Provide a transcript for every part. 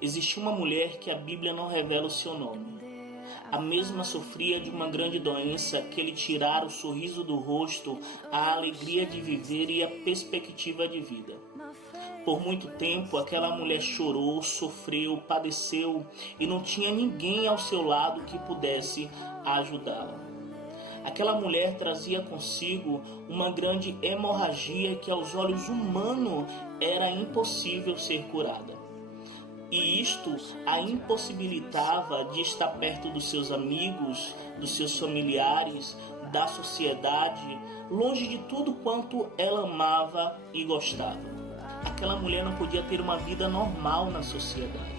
Existia uma mulher que a Bíblia não revela o seu nome. A mesma sofria de uma grande doença que lhe tirara o sorriso do rosto, a alegria de viver e a perspectiva de vida. Por muito tempo, aquela mulher chorou, sofreu, padeceu e não tinha ninguém ao seu lado que pudesse ajudá-la. Aquela mulher trazia consigo uma grande hemorragia que aos olhos humanos era impossível ser curada. E isto a impossibilitava de estar perto dos seus amigos, dos seus familiares, da sociedade, longe de tudo quanto ela amava e gostava. Aquela mulher não podia ter uma vida normal na sociedade.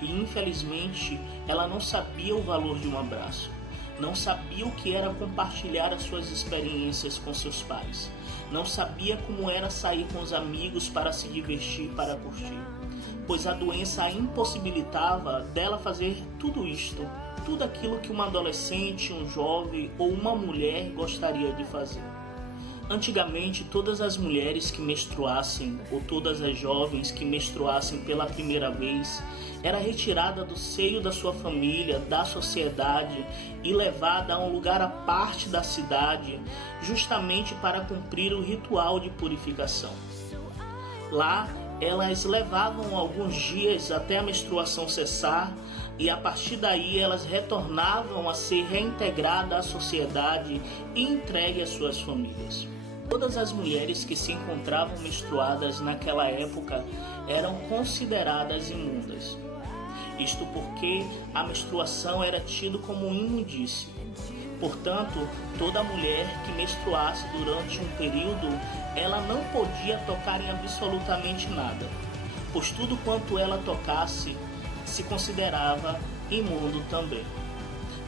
E infelizmente ela não sabia o valor de um abraço. Não sabia o que era compartilhar as suas experiências com seus pais. Não sabia como era sair com os amigos para se divertir, para curtir. Pois a doença a impossibilitava dela fazer tudo isto, tudo aquilo que uma adolescente, um jovem ou uma mulher gostaria de fazer. Antigamente, todas as mulheres que menstruassem ou todas as jovens que menstruassem pela primeira vez era retirada do seio da sua família, da sociedade e levada a um lugar à parte da cidade, justamente para cumprir o ritual de purificação. Lá, elas levavam alguns dias até a menstruação cessar e a partir daí elas retornavam a ser reintegradas à sociedade e entregues às suas famílias. Todas as mulheres que se encontravam menstruadas naquela época eram consideradas imundas. Isto porque a menstruação era tida como imundície. Portanto, toda mulher que menstruasse durante um período, ela não podia tocar em absolutamente nada, pois tudo quanto ela tocasse se considerava imundo também.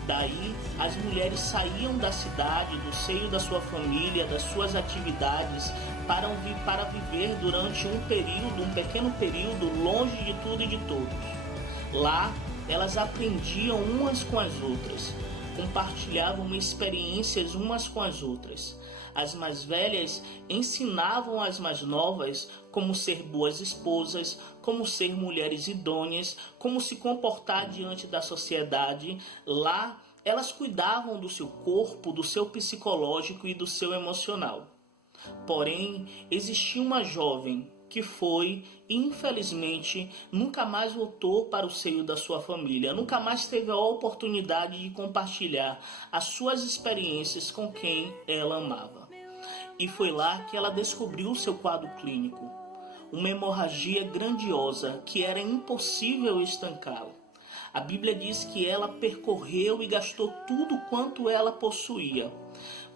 Daí, as mulheres saíam da cidade, do seio da sua família, das suas atividades, para viver durante um pequeno período, longe de tudo e de todos. Lá, elas aprendiam umas com as outras, compartilhavam experiências umas com as outras. As mais velhas ensinavam as mais novas como ser boas esposas, como ser mulheres idôneas, como se comportar diante da sociedade. Lá, elas cuidavam do seu corpo, do seu psicológico e do seu emocional. Porém, existia uma jovem que foi, infelizmente, nunca mais voltou para o seio da sua família, nunca mais teve a oportunidade de compartilhar as suas experiências com quem ela amava. E foi lá que ela descobriu o seu quadro clínico, uma hemorragia grandiosa que era impossível estancá-la. A Bíblia diz que ela percorreu e gastou tudo quanto ela possuía.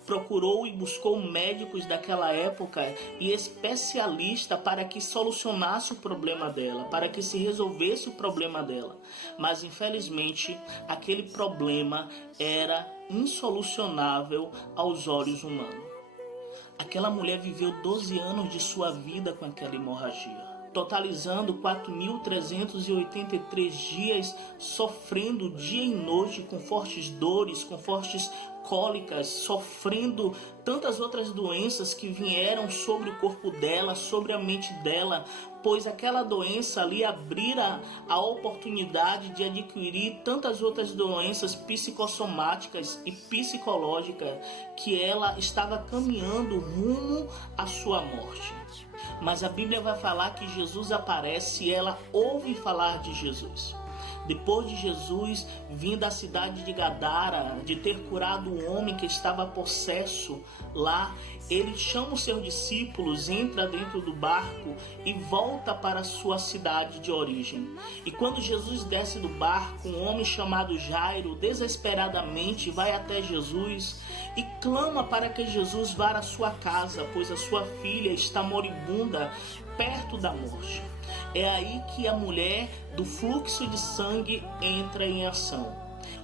Procurou e buscou médicos daquela época e especialistas para que solucionasse o problema dela, para que se resolvesse o problema dela. Mas infelizmente aquele problema era insolucionável aos olhos humanos. Aquela mulher viveu 12 anos de sua vida com aquela hemorragia, totalizando 4.383 dias sofrendo dia e noite com fortes dores, com fortes cólicas, sofrendo tantas outras doenças que vieram sobre o corpo dela, sobre a mente dela, pois aquela doença ali abrira a oportunidade de adquirir tantas outras doenças psicossomáticas e psicológicas que ela estava caminhando rumo à sua morte. Mas a Bíblia vai falar que Jesus aparece e ela ouve falar de Jesus. Depois de Jesus vir da cidade de Gadara, de ter curado o homem que estava possesso lá, ele chama os seus discípulos, entra dentro do barco e volta para a sua cidade de origem. E quando Jesus desce do barco, um homem chamado Jairo desesperadamente vai até Jesus e clama para que Jesus vá à sua casa, pois a sua filha está moribunda, perto da morte. É aí que a mulher do fluxo de sangue entra em ação.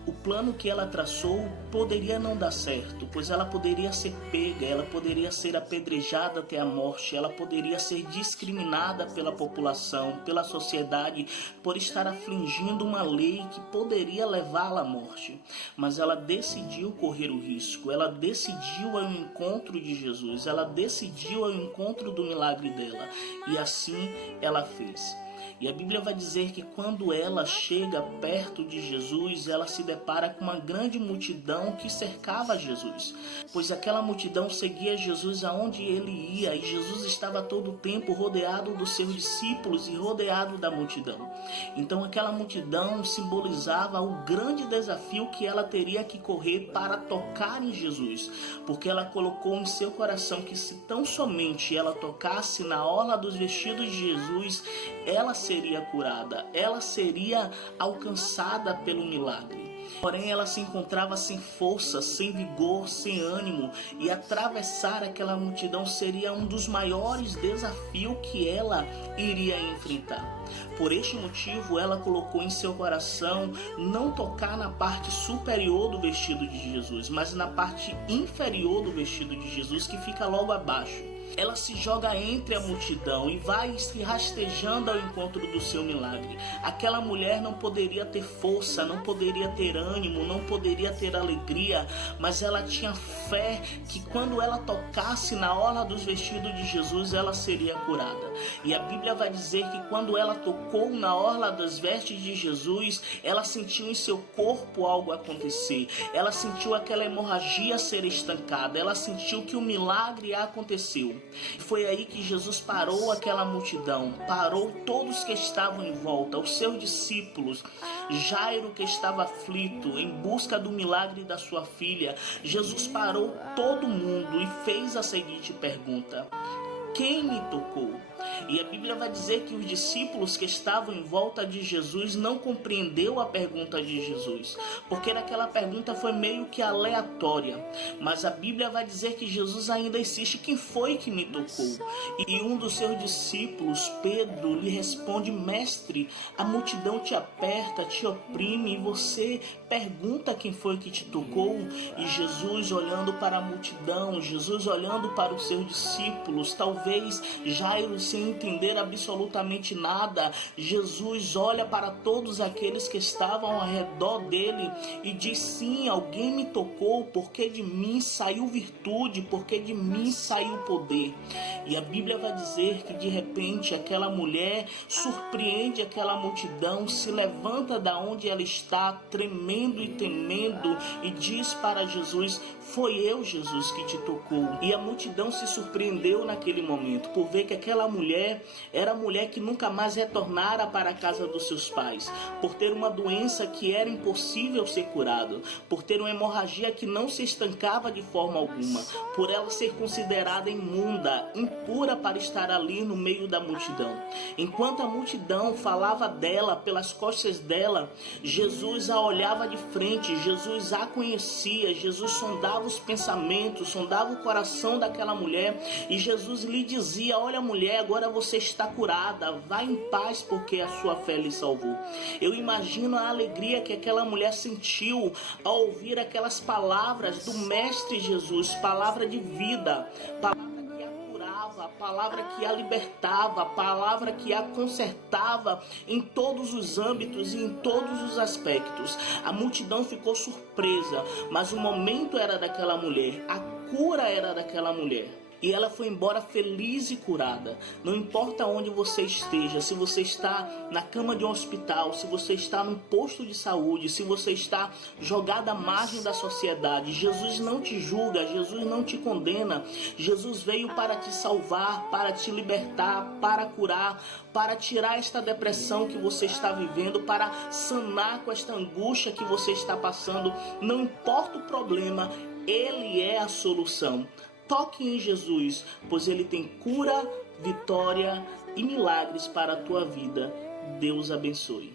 O plano que ela traçou poderia não dar certo, pois ela poderia ser pega, ela poderia ser apedrejada até a morte, ela poderia ser discriminada pela população, pela sociedade, por estar afligindo uma lei que poderia levá-la à morte. Mas ela decidiu correr o risco, ela decidiu ao encontro de Jesus, ela decidiu ao encontro do milagre dela, e assim ela fez. E a Bíblia vai dizer que quando ela chega perto de Jesus, ela se depara com uma grande multidão que cercava Jesus, pois aquela multidão seguia Jesus aonde ele ia, e Jesus estava todo o tempo rodeado dos seus discípulos e rodeado da multidão. Então aquela multidão simbolizava o grande desafio que ela teria que correr para tocar em Jesus, porque ela colocou em seu coração que se tão somente ela tocasse na orla dos vestidos de Jesus, ela seria curada, ela seria alcançada pelo milagre. Porém, ela se encontrava sem força, sem vigor, sem ânimo, e atravessar aquela multidão seria um dos maiores desafios que ela iria enfrentar. Por este motivo, ela colocou em seu coração não tocar na parte superior do vestido de Jesus, mas na parte inferior do vestido de Jesus, que fica logo abaixo. Ela se joga entre a multidão e vai se rastejando ao encontro do seu milagre. Aquela mulher não poderia ter força, não poderia ter ânimo, não poderia ter alegria, mas ela tinha fé que quando ela tocasse na orla dos vestidos de Jesus, ela seria curada. E a Bíblia vai dizer que quando ela tocou na orla das vestes de Jesus, ela sentiu em seu corpo algo acontecer. Ela sentiu aquela hemorragia ser estancada, ela sentiu que o milagre aconteceu. Foi aí que Jesus parou aquela multidão, parou todos que estavam em volta, os seus discípulos, Jairo que estava aflito em busca do milagre da sua filha. Jesus parou todo mundo e fez a seguinte pergunta: quem me tocou? E a Bíblia vai dizer que os discípulos que estavam em volta de Jesus não compreenderam a pergunta de Jesus, porque aquela pergunta foi meio que aleatória. Mas a Bíblia vai dizer que Jesus ainda insiste: quem foi que me tocou? E um dos seus discípulos, Pedro, lhe responde: mestre, a multidão te aperta, te oprime, e você pergunta quem foi que te tocou? E Jesus olhando para a multidão, Jesus olhando para os seus discípulos, talvez Jairo sem entender absolutamente nada, Jesus olha para todos aqueles que estavam ao redor dele e diz: sim, alguém me tocou, porque de mim saiu virtude, porque de mim saiu poder. E a Bíblia vai dizer que de repente aquela mulher surpreende aquela multidão, se levanta da onde ela está, tremendo e temendo, e diz para Jesus: foi eu, Jesus, que te tocou. E a multidão se surpreendeu naquele momento, por ver que aquela mulher era a mulher que nunca mais retornara para a casa dos seus pais, por ter uma doença que era impossível ser curada, por ter uma hemorragia que não se estancava de forma alguma, por ela ser considerada imunda, impura para estar ali no meio da multidão. Enquanto a multidão falava dela, pelas costas dela, Jesus a olhava de frente, Jesus a conhecia, Jesus sondava os pensamentos, sondava o coração daquela mulher, e Jesus lhe dizia: olha, mulher, agora você está curada, vá em paz, porque a sua fé lhe salvou. Eu imagino a alegria que aquela mulher sentiu ao ouvir aquelas palavras do Mestre Jesus, palavra de vida, palavra que a curava, a palavra que a libertava, a palavra que a consertava em todos os âmbitos e em todos os aspectos. A multidão ficou surpresa, mas o momento era daquela mulher, a cura era daquela mulher. E ela foi embora feliz e curada. Não importa onde você esteja, se você está na cama de um hospital, se você está num posto de saúde, se você está jogado à margem da sociedade, Jesus não te julga, Jesus não te condena. Jesus veio para te salvar, para te libertar, para curar, para tirar esta depressão que você está vivendo, para sanar com esta angústia que você está passando. Não importa o problema, Ele é a solução. Toque em Jesus, pois Ele tem cura, vitória e milagres para a tua vida. Deus abençoe.